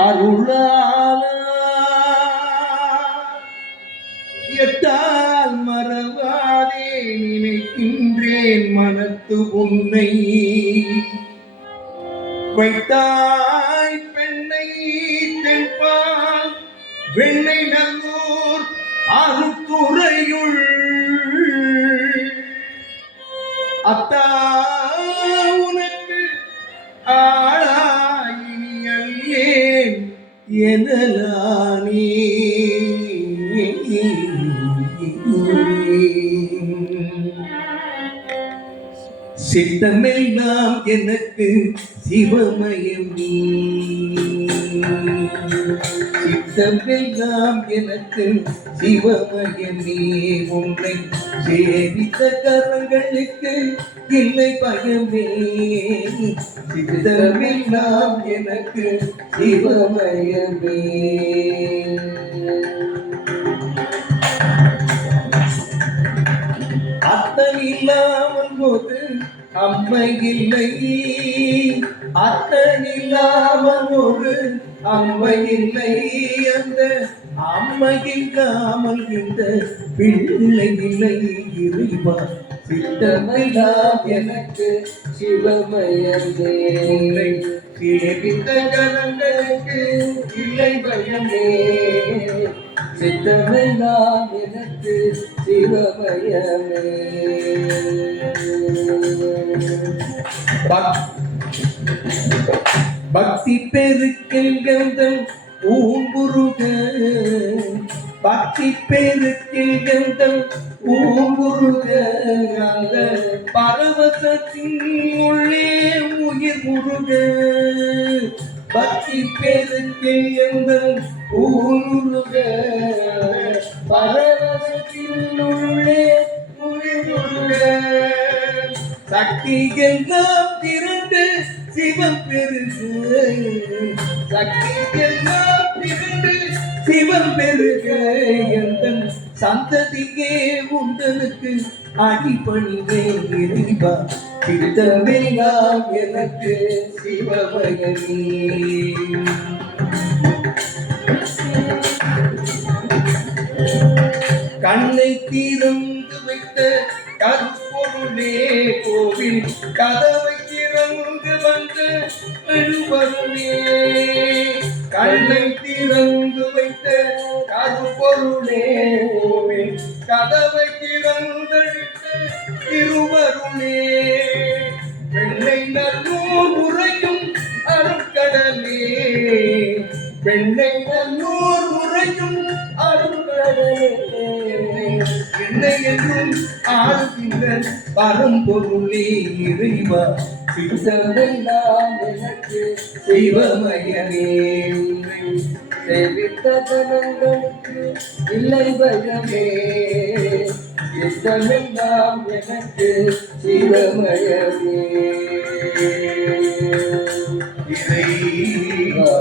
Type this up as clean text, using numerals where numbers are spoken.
அருளால எத்தால் மறவாதே நினைக்கின்றேன் மனத்து உன்னை வைத்தாய் பெண்ணை தென்பால் வெண்ணை நல்லூர் அருத்துறையுள் அத்தா உனக்கு ஆளாயினி அல்லேன் எனலானே சித்தமெல்லாம் எனக்கு சிவமயம் நீ சித்தமெல்லாம் எனக்கு சிவமயம் நீ உன்னை சேவித்த கரங்களுக்கு இல்லை பயமே சித்தமெல்லாம் எனக்கு சிவமயமே அத்தன் இல்லாமல் போது அம்மை இல்லை அத்தன் இல்லாமல் ஒரு அம்மை இல்லை அந்த அம்மை இல்லாமல் இந்த பிள்ளை இல்லை இறைவா சித்தமெல்லாம் எனக்கு சிவமயமே சேவித்த கரங்களுக்கு இல்லை பயமே சித்தமெல்லாம் எனக்கு சிவமயமே பக்தி பெருக்கில் கந்தம் பூங்குருக பக்தி பெருக்கில் கந்தம் பூங்குருக அந்த பரவசத்தின் உள்ளே உயிர் முருக பக்தி பெருக்கில் கந்தம் பூங்குருக பரவசத்தின் உள்ளே உயிர் முருக சக்தி எல்லாம் திரண்டு சிவம் பெருகு சக்தி எல்லாம் திரண்டு சிவம் பெருக எந்த சந்ததியே உண்டனுக்கு அடிப்பணிவே இறைவா சித்தமெல்லாம் எனக்கு சிவமயமே கண்ணை திறந்து வைத்த கருப்பொருளே கோவில் கதவை திறந்து வந்த பெருவருளே கண்ணை திறந்து வைத்த கருப்பொருளே கோவில் கதவை திறந்தெடுத்த திருவருளே வெண்ணை நல்லூர் உரையும் அருட்கடலே வெண்ணை நல்லூர் உரையும் அருட்கடலே என்னை என்றும் ஆளுகின்ற பரம்பொருளே இறைவா சித்தமெல்லாம் எனக்கு சிவமயமே சேவித்த ஜனங்களுக்கு இல்லை பயமே சித்தமெல்லாம் எனக்கு சிவமயமே இறைவா